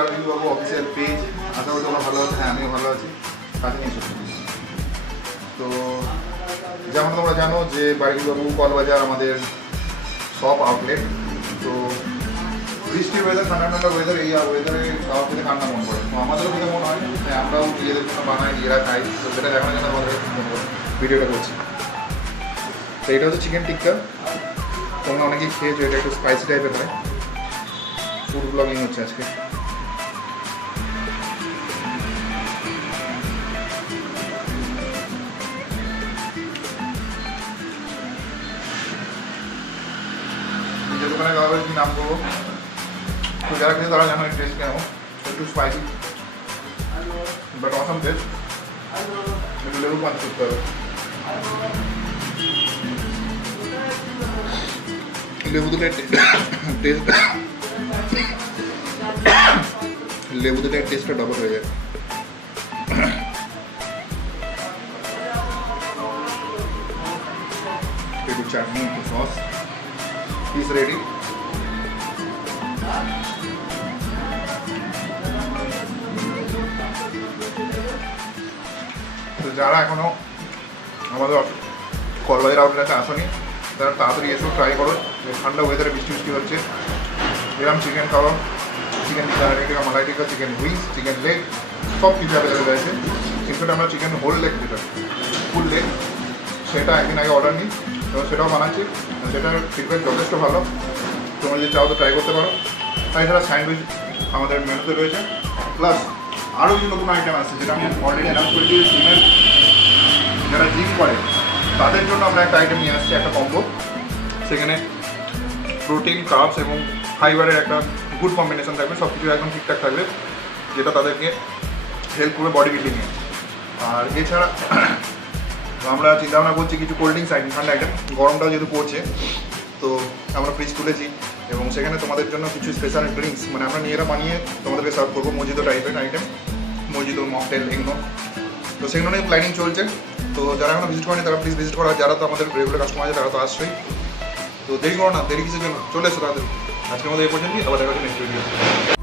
Barbecue বাবু official page. আশা করি তোমরা ভালো আছো। হ্যাঁ, আমিও ভালো আছি। কাছে নিয়ে এসেছি। তো যেমন তোমরা জানো যে বারবিকিউ বাবু কলবাজার আমাদের শপ আউটলেট। তো বৃষ্টির ওয়েদার, ঠান্ডা ঠান্ডা ওয়েদার, এই ওয়েদারে খাওয়ার থেকে ঠান্ডা মন করে। তো আমাদেরও কিন্তু মনে হয় যে আমরাও নিজেদের জন্য বানাই, নিজেরা খাই। তো সেটা দেখানোর জন্য আমাদের ভিডিওটা করছি। তো এটা হচ্ছে চিকেন টিক্কা। তোমরা অনেকেই খেয়েছো, এটা একটু স্পাইসি টাইপের হয়। ফুড ব্লগিং হচ্ছে আজকে। নিজের দোকানে খাওয়া কি নাম করবো, তো যারা খেয়ে তারা জানো টেস্ট কেমন। একটু স্পাইসি বাট অসাম টেস্ট। একটু লেবু পাঁচ করতে হবে। লেবু দিলে টেস্ট, লেবু দিলে টেস্টটা ডবল হয়ে যায়। একটু চাটনি, একটু সস, পিস রেডি। তো যারা এখনো আমাদের কলবাজার আউটলেটে আসনি তারা তাড়াতাড়ি এসো, ট্রাই করো। ঠান্ডা ওয়েদারে বৃষ্টি বৃষ্টি হচ্ছে, এরকম চিকেন খাওয়া, চিকেন টিক্কা, মালাই টিক্কা, চিকেন উইংস, চিকেন লেগ সব কিছু অ্যাভেলেবেল রয়েছে। কিন্তু আমরা চিকেন হোল লেগ, যেটা ফুল লেগ, সেটা একদিন আগে অর্ডার নিই এবং সেটাও বানাচ্ছি। সেটার ফিডব্যাক যথেষ্ট ভালো। তোমরা যদি চাও তো ট্রাই করতে পারো। তাছাড়া স্যান্ডউইচ আমাদের মেনুতে রয়েছে, প্লাস আরও কিছু নতুন আইটেম আছে যেটা আমি অলরেডি অ্যানাউন্স করেছি। জিমের যারা জিম করে তাদের জন্য আমরা একটা আইটেম নিয়ে আসছি, একটা কম্বো। সেখানে প্রোটিন, কার্বস এবং ফাইবারের একটা গুড কম্বিনেশন থাকবে। সব কিছু একদম ঠিকঠাক থাকবে, যেটা তাদেরকে হেল্প করবে বডি বিল্ডিংয়ে। আর এছাড়া আমরা চিন্তাভাবনা করছি কিছু কোল্ড ড্রিঙ্কস আইটেম, ঠান্ডা আইটেম। গরমটাও যেহেতু পড়ছে, তো আমরা ফ্রিজ তুলেছি এবং সেখানে তোমাদের জন্য কিছু স্পেশাল ড্রিঙ্কস মানে আমরা নিজেরা বানিয়ে তোমাদেরকে সার্ভ করবো। মজিতো টাইপের আইটেম, মজিতো, মকটেল, এগুলো। তো সেগুলো নিয়ে প্ল্যানিং চলছে। তো যারা এখনো ভিজিট করেনি তারা প্লিজ ভিজিট করা। যারা তো আমাদের রেগুলার কাস্টমার আছে তারা তো আসছেই। তো দেরি করো না, দেরি কিছুর জন্য চলে এসো তাদের। আজকের মধ্যে এই পর্যন্তই, আবার দেখা হচ্ছে নেক্সট ভিডিও।